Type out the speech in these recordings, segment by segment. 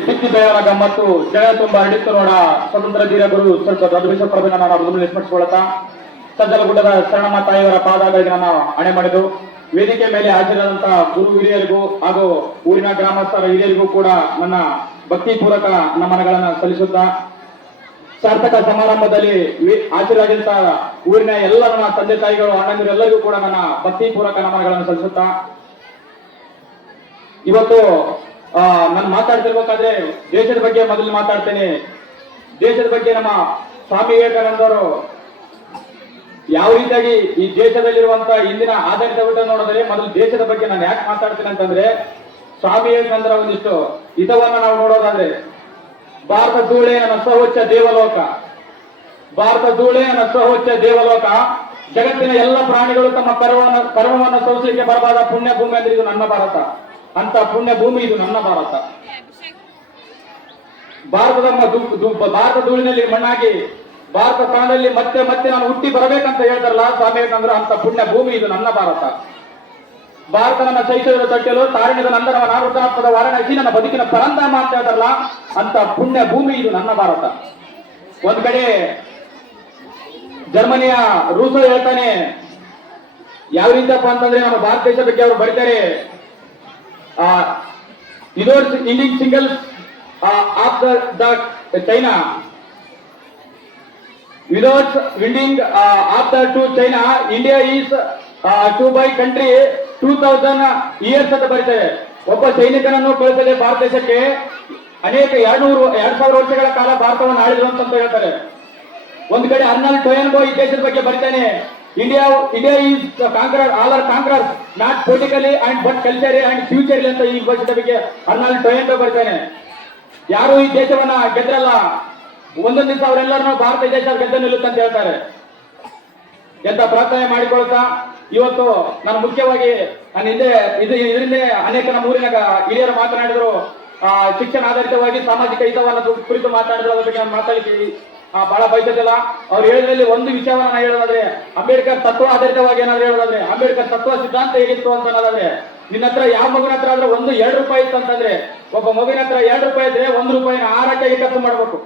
ಸಿಕ್ಕಿದವರಾಗ ಮತ್ತು ಜಯ ತುಂಬ ಹರಡಿಸ್ತರೋಡ ಸ್ವತಂತ್ರ ಧೀರ ಗುರು ಸ್ವಲ್ಪ ಪ್ರಭೆನ ನಾನು ಗಮನ ಸ್ಮರಿಸಿಕೊಳ್ಳುತ್ತಾ ಸಜ್ಜಲಗುಡ್ಡದ ಶರಣಮ್ಮ ತಾಯಿಯವರ ಪಾದಗಳಿಗೆ ನಾನು ಹಣೆ ಮಾಡಿದ್ದು ವೇದಿಕೆ ಮೇಲೆ ಹಾಜರಾದಂತಹ ಗುರು ಹಿರಿಯರಿಗೂ ಹಾಗೂ ಊರಿನ ಗ್ರಾಮಸ್ಥರ ಹಿರಿಯರಿಗೂ ಕೂಡ ನನ್ನ ಭಕ್ತಿಪೂರ್ವಕ ನಮನಗಳನ್ನು ಸಲ್ಲಿಸುತ್ತಾ, ಸಾರ್ಥಕ ಸಮಾರಂಭದಲ್ಲಿ ವಿ- ಹಾಜರಾಗಿದ್ದ ಊರಿನ ಎಲ್ಲ ನನ್ನ ತಂದೆ ತಾಯಿಗಳು ಅಣ್ಣಂದಿರು ಎಲ್ಲರಿಗೂ ಕೂಡ ನನ್ನ ಭಕ್ತಿಪೂರ್ವಕ ನಮನಗಳನ್ನು ಸಲ್ಲಿಸುತ್ತಾ, ಇವತ್ತು ನಾನು ಮಾತಾಡ್ತಿರ್ಬೇಕಾದ್ರೆ ದೇಶದ ಬಗ್ಗೆ ಮೊದಲು ಮಾತಾಡ್ತೇನೆ. ದೇಶದ ಬಗ್ಗೆ ನಮ್ಮ ಸ್ವಾಮಿ ವಿವೇಕಾನಂದರು ಯಾವ ರೀತಿಯಾಗಿ ಈ ದೇಶದಲ್ಲಿರುವಂತ ಇಂದಿನ ಆಧಾರಿತ ಊಟ ನೋಡಿದ್ರೆ ಮೊದಲು ದೇಶದ ಬಗ್ಗೆ ನಾನು ಯಾಕೆ ಮಾತಾಡ್ತೀನಿ ಅಂತಂದ್ರೆ ಸ್ವಾಮಿ ವಿವೇಕಾನಂದರ ಒಂದಿಷ್ಟು ಹಿತವನ್ನ ನಾವು ನೋಡೋದಾದ್ರೆ, ಭಾರತ ಧೂಳೆ ನನ್ನ ಸರ್ವೋಚ್ಚ ದೇವಲೋಕ. ಭಾರತ ಧೂಳೆ ನನ್ನ ಸರ್ವೋಚ್ಚ ದೇವಲೋಕ. ಜಗತ್ತಿನ ಎಲ್ಲ ಪ್ರಾಣಿಗಳು ತಮ್ಮ ಕರ್ಮವನ್ನು ಪರ್ವವನ್ನು ಸೋಸಲಿಕ್ಕೆ ಬರಬಾದ ಪುಣ್ಯ ಭೂಮಿ ಅಂದ್ರೆ ಇದು ನನ್ನ ಭಾರತ. ಅಂತ ಪುಣ್ಯ ಭೂಮಿ ಇದು ನನ್ನ ಭಾರತ. ಭಾರತದ ಭಾರತ ಧೂಳಿನಲ್ಲಿ ಮಣ್ಣಾಗಿ, ಭಾರತ ಸ್ಥಾನದಲ್ಲಿ ಮತ್ತೆ ಮತ್ತೆ ನಾನು ಹುಟ್ಟಿ ಬರಬೇಕಂತ ಹೇಳ್ತಾರಲ್ಲ ಸ್ವಾಮಿ ಅಂದ್ರೆ ಅಂತ ಪುಣ್ಯ ಭೂಮಿ ಇದು ನನ್ನ ಭಾರತ. ಭಾರತ ನನ್ನ ಶೈಶವದ ತಟ್ಟಲು ತಾರಣ್ಯದ ನಂತರ ನಾವೃತಾತ್ಮದ ವಾರಣಾಸಿ, ನನ್ನ ಬದುಕಿನ ಪರಂಧಾಮ ಅಂತ ಹೇಳ್ತಾರಲ್ಲ, ಅಂತ ಪುಣ್ಯ ಭೂಮಿ ಇದು ನನ್ನ ಭಾರತ. ಒಂದ್ ಕಡೆ ಜರ್ಮನಿಯ ರೂಸೋ ಹೇಳ್ತಾನೆ, ಯಾವ ರೀತಿಯಪ್ಪ ಅಂತಂದ್ರೆ ನಮ್ಮ ಭಾರತ ದೇಶ ಬಗ್ಗೆ ಅವರು ಬರೀತಾರೆ ಇದೋರ್ ಇಂಡಿಂಗ್ single after the China without winning after to China, India is two by by country 2000 years ಅಂತ ಬರೀತಾರೆ ಒಬ್ಬ ಸೈನಿಕನನ್ನು ಕಳಿಸದೆ ಭಾರತ ದೇಶಕ್ಕೆ ಅನೇಕ ಎರಡ್ನೂರು ಎರಡ್ ಸಾವಿರ ವರ್ಷಗಳ ಕಾಲ ಭಾರತವನ್ನು ಆಳಿದ್ರು ಅಂತ ಹೇಳ್ತಾರೆ. ಒಂದ್ ಕಡೆ ಅರ್ನಲ್ ಟೊಯನ್ಗೋ ಈ ದೇಶದ ಬಗ್ಗೆ ಬರೀತಾನೆ. India India is conqueror all are conqueror not politically and but culture and future ಅಂತ ಈ ದೇಶದ ಬಗ್ಗೆ ಅರ್ನಲ್ ಟೊಯನ್ಗೋ ಬರ್ತಾನೆ. ಯಾರು ಈ ದೇಶವನ್ನ ಗೆದ್ರಲ್ಲ? ಒಂದೊಂದು ದಿವಸ ಅವರೆಲ್ಲರೂ ಭಾರತ ದೇಶ ಗೆದ್ದ ನಿಲ್ಲುತ್ತೆ ಅಂತ ಹೇಳ್ತಾರೆ. ಎಂತ ಪ್ರಾರ್ಥನೆ ಮಾಡಿಕೊಳ್ತಾ? ಇವತ್ತು ನಾನು ಮುಖ್ಯವಾಗಿ ನಾನು ಹಿಂದೆ, ಇದು ಇದರಿಂದ ಅನೇಕ ನಮ್ಮ ಊರಿನ ಹಿರಿಯರು ಮಾತನಾಡಿದ್ರು. ಶಿಕ್ಷಣ ಆಧಾರಿತವಾಗಿ ಸಾಮಾಜಿಕ ಹಿತವನ್ನ ಕುರಿತು ಮಾತನಾಡಿದ್ರು ಅದ್ರ ಬಗ್ಗೆ ನಾನು ಮಾತಾಡಿದ್ದೀನಿ ಬಹಳ ಬೈತದಲ್ಲ? ಅವ್ರು ಹೇಳಿದ್ರಲ್ಲಿ ಒಂದು ವಿಷಯವನ್ನ ನಾನು ಹೇಳೋದಾದ್ರೆ ಅಂಬೇಡ್ಕರ್ ತತ್ವ ಆಧಾರಿತವಾಗಿ ಏನಾದ್ರು ಹೇಳೋದಾದ್ರೆ ಅಂಬೇಡ್ಕರ್ ತತ್ವ ಸಿದ್ಧಾಂತ ಹೇಗಿತ್ತು ಅಂತ ಅನ್ನೋದಾದ್ರೆ ನಿನ್ನ ಹತ್ರ ಯಾವ ಮಗುನ ಹತ್ರ ಆದ್ರೆ ಒಂದು ಎರಡು ರೂಪಾಯಿ ಇತ್ತು ಅಂತಂದ್ರೆ ಒಬ್ಬ ಮಗುವಿನ ಹತ್ರ ಎರಡು ರೂಪಾಯಿ ಇದ್ರೆ ಒಂದು ರೂಪಾಯಿನ ಆಹಾರಕ್ಕಾಗಿ ಖರ್ಚು ಮಾಡ್ಬೇಕು.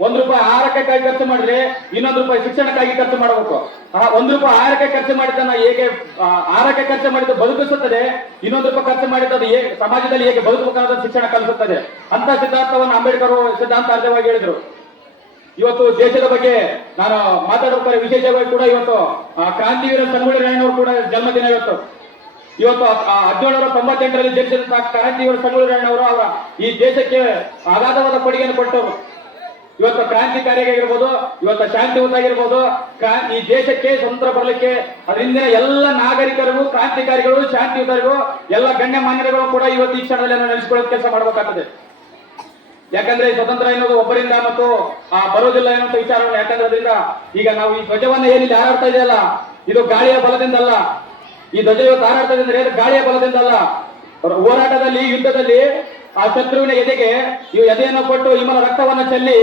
ಒಂದ್ ರೂಪಾಯಿ ಆಹಾರಕ್ಕಾಗಿ ಖರ್ಚು ಮಾಡಿದ್ರೆ ಇನ್ನೊಂದು ರೂಪಾಯಿ ಶಿಕ್ಷಣಕ್ಕಾಗಿ ಖರ್ಚು ಮಾಡಬೇಕು. ಆ ಒಂದ್ ರೂಪಾಯಿ ಆಹಾರಕ್ಕೆ ಖರ್ಚು ಮಾಡಿದ್ದನ್ನ ಹೇಗೆ ಆ, ಆಹಾರಕ್ಕೆ ಖರ್ಚು ಮಾಡಿದ್ದು ಬದುಕಿಸುತ್ತದೆ ಇನ್ನೊಂದು ರೂಪಾಯಿ ಖರ್ಚು ಮಾಡಿದ್ದು ಹೇಗೆ ಸಮಾಜದಲ್ಲಿ ಹೇಗೆ ಬದುಕಬೇಕಾದ ಶಿಕ್ಷಣ ಕಲಿಸುತ್ತದೆ? ಅಂತ ಸಿದ್ಧಾಂತವನ್ನು ಅಂಬೇಡ್ಕರ್ ಸಿದ್ಧಾಂತ ಅರ್ಥವಾಗಿ ಹೇಳಿದ್ರು. ಇವತ್ತು ದೇಶದ ಬಗ್ಗೆ ನಾನು ಮಾತಾಡಬೇಕಾದ್ರೆ ವಿಶೇಷವಾಗಿ ಕೂಡ ಇವತ್ತು ಕ್ರಾಂತಿವೀರ ಸಂಗೊಳ್ಳಿ ರಾಯಣ್ಣವರು ಕೂಡ ಜನ್ಮದಿನ ಇವತ್ತು. ಇವತ್ತು ಹದಿನೇಳರ ತೊಂಬತ್ತೆಂಟರಲ್ಲಿ ಜನಿಸಿದಂತಹ ಕ್ರಾಂತಿವೀರ ಸಂಗೊಳ್ಳಿ ರಾಯಣ್ಣವರು ಅವರ ಈ ದೇಶಕ್ಕೆ ಅಗಾಧವಾದ ಕೊಡುಗೆಯನ್ನು ಕೊಟ್ಟವರು ಇವತ್ತು ಕ್ರಾಂತಿಕಾರಿಯಾಗಿರ್ಬೋದು ಇವತ್ತು ಶಾಂತಿಯುತ ಆಗಿರ್ಬೋದು ಈ ದೇಶಕ್ಕೆ ಸ್ವತಂತ್ರ ಬರಲಿಕ್ಕೆ ಅದರಿಂದ ಎಲ್ಲ ನಾಗರಿಕರಿಗೂ, ಕ್ರಾಂತಿಕಾರಿಗಳು, ಶಾಂತಿಯುತರಿಗೂ, ಎಲ್ಲ ಗಣ್ಯ ಮಾನ್ಯರುಗಳು ಕೂಡ ಇವತ್ತು ಈ ಕ್ಷಣದಲ್ಲಿ ನೆನೆಸ್ಕೊಳ್ಳೋ ಕೆಲಸ ಮಾಡಬೇಕಾಗ್ತದೆ. ಯಾಕಂದ್ರೆ ಸ್ವತಂತ್ರ ಎನ್ನುವುದು ಒಬ್ಬರಿಂದ ಮತ್ತು, ಆ ಬರೋದಿಲ್ಲ ಎನ್ನುವಂತ ವಿಚಾರವನ್ನು ಯಾಕಂದ್ರೆ ಅದರಿಂದ ಈಗ ನಾವು ಈ ಧ್ವಜವನ್ನ ಏನಿಲ್ಲಿ ಹಾರಾಡ್ತಾ ಇದೆಯಲ್ಲ, ಇದು ಗಾಳಿಯ ಬಲದಿಂದಲ್ಲ. ಈ ಧ್ವಜ ಇವತ್ತು ಹಾರಾಡ್ತಾ ಇದೆ ಅಂದ್ರೆ ಗಾಳಿಯ ಬಲದಿಂದಲ್ಲ. ಹೋರಾಟದಲ್ಲಿ, ಯುದ್ಧದಲ್ಲಿ ಆ ಶತ್ರುವಿನ ಎದೆಗೆ ಇವು ಎದೆಯನ್ನು ಕೊಟ್ಟು ಇವನ ರಕ್ತವನ್ನು ಚೆಲ್ಲಿ,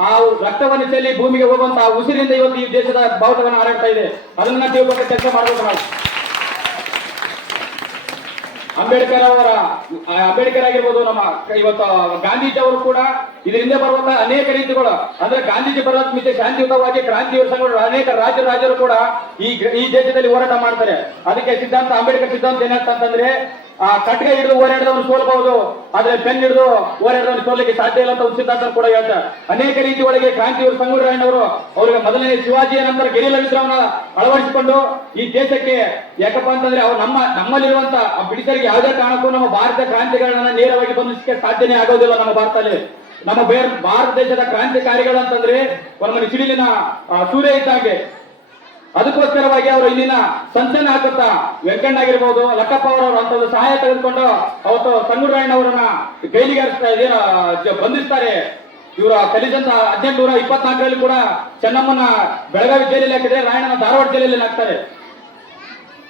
ಆ ರಕ್ತವನ್ನು ಚೆಲ್ಲಿ ಭೂಮಿಗೆ ಹೋಗುವಂತಹ ಉಸಿರಿಂದ ಇವತ್ತು ಈ ದೇಶದ ಬಾವುಟವನ್ನು ಹಾರಾಡ್ತಾ ಇದೆ. ಅದನ್ನ ತಿಳ್ಕೊಂಡು ಕೆಲಸ ಮಾಡಬೇಕು ನಾವು. ಅಂಬೇಡ್ಕರ್ ಅವರ ಅಂಬೇಡ್ಕರ್ ಆಗಿರ್ಬೋದು ನಮ್ಮ ಇವತ್ತು ಗಾಂಧೀಜಿ ಅವರು ಕೂಡ ಇದರಿಂದ ಬರುವಂತಹ ಅನೇಕ ರೀತಿಗಳು, ಅಂದ್ರೆ ಗಾಂಧೀಜಿ ಬರೋದ್ ಮಿತಿ ಶಾಂತಿಯುತವಾಗಿ ಕ್ರಾಂತಿ ಸಂಘಗಳು ಅನೇಕ ರಾಜ್ಯ ರಾಜರು ಕೂಡ ಈ ಈ ದೇಶದಲ್ಲಿ ಹೋರಾಟ ಮಾಡ್ತಾರೆ. ಅದಕ್ಕೆ ಸಿದ್ಧಾಂತ, ಅಂಬೇಡ್ಕರ್ ಸಿದ್ಧಾಂತ ಏನಂತಂದ್ರೆ ಆ ಕಟ್ಟಿಗೆ ಹಿಡಿದು ಓರಾಡಿದವನು ಸೋಲ್ಬಹುದು, ಆದ್ರೆ ಪೆನ್ ಹಿಡಿದು ಓರಾಡಿದವನು ಸೋಲಿಕ್ಕೆ ಸಾಧ್ಯ ಇಲ್ಲ ಅಂತ ಸಿದ್ಧಾಂತ ಕೂಡ ಹೇಳ್ತಾರೆ ಅನೇಕ ರೀತಿ ಒಳಗೆ ಕ್ರಾಂತಿಯವರು ರಾಯಣ್ಣವರು ಅವರಿಗೆ ಮೊದಲನೇ ಶಿವಾಜಿಯ ನಂತರ ಗಿರಿಲ ವಿಗ್ರಹವನ್ನ ಅಳವಡಿಸಿಕೊಂಡು ಈ ದೇಶಕ್ಕೆ, ಯಾಕಪ್ಪ ಅಂತಂದ್ರೆ ಅವ್ರು ನಮ್ಮ, ನಮ್ಮಲ್ಲಿರುವಂತ ಆ ಬ್ರಿಟಿಷರಿಗೆ ಯಾವುದೇ ಕಾರಣಕ್ಕೂ ನಮ್ಮ ಭಾರತ ಕ್ರಾಂತಿಗಳನ್ನ ನೇರವಾಗಿ ಬಂಧಿಸಕ್ಕೆ ಸಾಧ್ಯನೇ ಆಗೋದಿಲ್ಲ ನಮ್ಮ ಭಾರತದಲ್ಲಿ. ನಮ್ಮ ಬೇರೆ, ಭಾರತ ದೇಶದ ಕ್ರಾಂತಿಕಾರಿಗಳು ಅಂತಂದ್ರೆ ಒಂದು ಸಿಡಿಲಿನ ಸೂರ್ಯ ಇದ್ದಾಗೆ ಅದಕ್ಕೋಸ್ಕರವಾಗಿ ಅವರು ಇಲ್ಲಿನ ಸಂಚನ ಹಾಕುತ್ತಾ ವೆಂಕಣ್ಣ ಆಗಿರ್ಬೋದು, ಲಕ್ಕಪ್ಪ ಅವರು ಅಂತದ್ದು ಸಹಾಯ ತೆಗೆದುಕೊಂಡು ಅವತ್ತು ಸಂಗುರಾಯಣ್ಣ ಅವರನ್ನ ಜೈಲಿಗೆ ಬಂಧಿಸ್ತಾರೆ. ಇವರ ಕಲಿಜಂತ ಹದಿನೆಂಟು ನೂರ ಇಪ್ಪತ್ನಾಲ್ಕರಲ್ಲಿ ಕೂಡ ಚೆನ್ನಮ್ಮನ ಬೆಳಗಾವಿ ಜೈಲಲ್ಲಿ ಹಾಕಿದ್ರೆ ರಾಯಣ್ಣನ ಧಾರವಾಡ ಜೈಲಲ್ಲಿ ಹಾಕ್ತಾರೆ.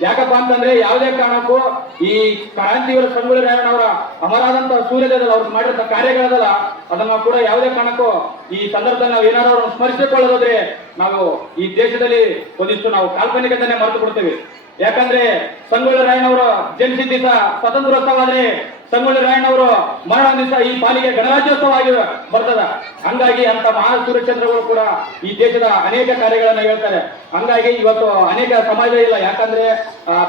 ಯಾಕಪ್ಪ ಅಂತಂದ್ರೆ ಯಾವುದೇ ಕಾರಣಕ್ಕೂ ಈ ಕ್ರಾಂತಿವೀರ ಸಂಗೊಳ್ಳಿ ರಾಯಣ್ಣವರ ಅಮರಾದಂತಹ ಸೂರ್ಯದಲ್ಲ ಅವ್ರು ಮಾಡಿದಂತ ಕಾರ್ಯಗಳದಲ್ಲ, ಅದನ್ನ ಕೂಡ ಯಾವುದೇ ಕಾರಣಕ್ಕೂ ಈ ಸಂದರ್ಭದಲ್ಲಿ ನಾವು ಏನಾದ್ರು ಅವ್ರನ್ನ ಸ್ಮರಿಸಿಕೊಳ್ಳೋದಾದ್ರೆ ನಾವು ಈ ದೇಶದಲ್ಲಿ ಒಂದಿಷ್ಟು ನಾವು ಕಾಲ್ಪನಿಕತನೇ ಮರೆತು ಕೊಡ್ತೇವೆ ಯಾಕಂದ್ರೆ ಸಂಗೊಳ್ಳಿ ರಾಯಣ್ಣವರು ಜನಿಸಿದ ದಿವಸ ಸ್ವತಂತ್ರೋತ್ಸವ ಆದ್ರೆ ಸಂಗೊಳ್ಳಿ ರಾಯಣ್ಣವರು ಮರಣ ದಿವಸ ಈ ಪಾಲಿಗೆ ಗಣರಾಜ್ಯೋತ್ಸವ ಆಗಿ ಬರ್ತದ. ಹಂಗಾಗಿ ಅಂತ ಮಹಾ ಸೂರ್ಯಚಂದ್ರಗಳು ಕೂಡ ಈ ದೇಶದ ಅನೇಕ ಕಾರ್ಯಗಳನ್ನ ಹೇಳ್ತಾರೆ. ಹಂಗಾಗಿ ಇವತ್ತು ಅನೇಕ ಸಮಾಜ ಇಲ್ಲ ಯಾಕಂದ್ರೆ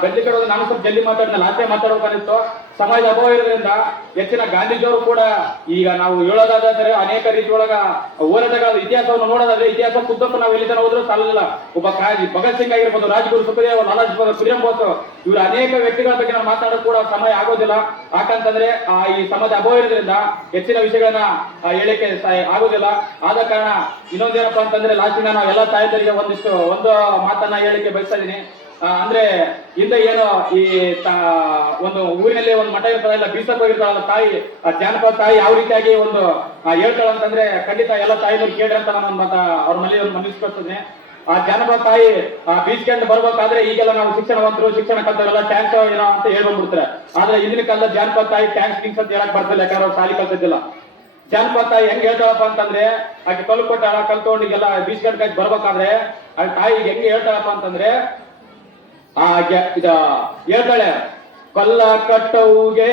ಬೆಳ್ಳಿ ಕಡೆ ನಾನು ಸ್ವಲ್ಪ ಜಲ್ದಿ ಮಾತಾಡಿದ ಲಾಸ್ಟೇ ಮಾತಾಡೋಕಾಗಿತ್ತು ಸಮಾಜ ಅಭಾವ ಇರೋದ್ರಿಂದ ಹೆಚ್ಚಿನ ಗಾಂಧೀಜಿಯವರು ಕೂಡ ಈಗ ನಾವು ಹೇಳೋದಾದ್ರೆ ಅನೇಕ ರೀತಿ ಒಳಗ ಹೋರಾಟಗಳ ಇತಿಹಾಸವನ್ನು ನೋಡೋದಾದ್ರೆ ಇತಿಹಾಸ ಪುಸ್ತಕ ನಾವು ಎಲ್ಲಿ ತನ ಹೋದ್ರೂ ಒಬ್ಬ ಕಾಜಿ ಭಗತ್ ಸಿಂಗ್ ಆಗಿರ್ಬೋದು, ರಾಜ್ಗುರು ಸುಖದೇವ್, ಲಾಲಾಜಿ ಪ್ರಿಯಂ ಬೋಸ್, ಇವರು ಅನೇಕ ವ್ಯಕ್ತಿಗಳ ಬಗ್ಗೆ ನಾವು ಮಾತಾಡೋದು ಕೂಡ ಸಮಯ ಆಗೋದಿಲ್ಲ. ಯಾಕಂತಂದ್ರೆ ಈ ಸಮಾಜ ಅಭಾವ ಇರೋದ್ರಿಂದ ಹೆಚ್ಚಿನ ವಿಷಯಗಳನ್ನ ಹೇಳಿಕೆ ಆಗೋದಿಲ್ಲ. ಆದ ಕಾರಣ ಇನ್ನೊಂದೇನಪ್ಪ ಅಂತಂದ್ರೆ ಲಾಸ್ಟಿನ ನಾವು ಎಲ್ಲ ತಾಯಂದರಿಗೆ ಒಂದಿಷ್ಟು, ಒಂದು ಮಾತನ್ನ ಹೇಳಿಕೆ ಬಯಸ್ತಾ ಇದ್ದೀನಿ. ಅಂದ್ರೆ ಹಿಂದೆ ಏನು ಈ ಒಂದು ಊರಿನಲ್ಲಿ ಒಂದು ಮಠ ಇರ್ತದಲ್ಲ ಬೀಸಕ್ ಹೋಗಿರ್ತಾಳಲ್ಲ ತಾಯಿ, ಆ ಜಾನಪದ ತಾಯಿ ಯಾವ ರೀತಿಯಾಗಿ ಒಂದು ಹೇಳ್ತಾಳ ಅಂತಂದ್ರೆ ಖಂಡಿತ ಎಲ್ಲ ತಾಯಿನವ್ರು ಕೇಳಿ ಅಂತ ನಾನು ಮತ ಅವ್ರ ಮನೆಯ ಮನಸ್ಕೊಳ್ತೇನೆ ಆ ಜಾನಪದ ತಾಯಿ, ಆ ಬೀಸ್ಕೊಂಡು ಬರ್ಬೇಕಾದ್ರೆ ಈಗೆಲ್ಲ ನಾವು ಶಿಕ್ಷಣವಂತರು, ಶಿಕ್ಷಣ ಕಲ್ತವರೆಲ್ಲ ಟ್ಯಾಂಕ್ಸ್ ಏನೋ ಅಂತ ಹೇಳ್ಬಂದ್ಬಿಡ್ತಾರೆ ಆದ್ರೆ ಹಿಂದಿನ ಕಾಲದ ಜಾನಪದ ತಾಯಿ ಟ್ಯಾಂಕ್ಸ್ ಕಿಂಗ್ಸ್ ಅಂತ ಹೇಳಕ್ ಬರ್ತಿಲ್ಲ, ಯಾಕಂದ್ರೆ ಅವ್ರು ಶಾಲಿ ಕಲ್ತಿದ್ದಿಲ್ಲ. ಜಾನಪದ ಹೆಂಗ್ ಹೇಳ್ತಾಳಪ್ಪ ಅಂತಂದ್ರೆ, ಆಕೆ ಕಲ್ಲು ಕಲ್ ತಗೊಂಡು ಈಗೆಲ್ಲ ಬೀಸ್ಕೊಂಡ್ ಕೈ ಬರ್ಬೇಕಾದ್ರೆ ಆ ತಾಯಿ ಹೆಂಗ್ ಹೇಳ್ತಾಳಪ್ಪ ಅಂತಂದ್ರೆ ಆ ಇದ ಹೇಳ್ತಾಳೆ, ಕಲ್ಲ ಕಟ್ಟವುಗೆ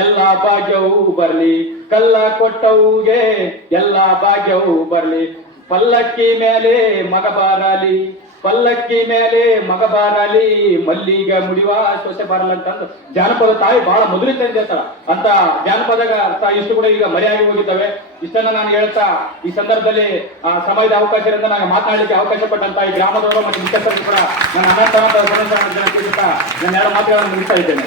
ಎಲ್ಲ ಭಾಗ್ಯವೂ ಬರ್ಲಿ, ಕಲ್ಲ ಕೊಟ್ಟವುಗೆ ಎಲ್ಲ ಭಾಗ್ಯವೂ ಬರ್ಲಿ, ಪಲ್ಲಕ್ಕಿ ಮೇಲೆ ಮಗ ಬಾರಲಿ ಪಲ್ಲಕ್ಕಿ ಮೇಲೆ ಮಗ ಬಾರಲಿ ಮಲ್ಲಿಗ ಮುಡಿವ ಸೊಸೆ ಬಾರಲ್ಲ ಅಂತಂದು ಜಾನಪದ ತಾಯಿ ಬಹಳ ಮಧುರಿತ ಅಂತ ಅಂತ ಜಾನಪದ ತಾಯಿ ಇಷ್ಟು ಕೂಡ ಈಗ ಮರೆಯಾಗಿ ಹೋಗಿದ್ದಾವೆ. ಇಷ್ಟನ್ನ ನಾನು ಹೇಳ್ತಾ ಈ ಸಂದರ್ಭದಲ್ಲಿ ಆ ಸಮಯದ ಅವಕಾಶ ಇರೋದ್ರಿಂದ ನಾನು ಮಾತನಾಡಲಿಕ್ಕೆ ಅವಕಾಶ ಪಟ್ಟಂತ ಈ ಗ್ರಾಮದವರು ಮತ್ತು ಮುಖ್ಯಸ್ಥರು ಕೂಡ ನನ್ನ ಅನಂತ ಸಮಸ್ಯೆ ನನ್ನ ಎರಡು ಮಾತುಗಳನ್ನು ಮುಗಿಸ್ತಾ ಇದ್ದೇನೆ.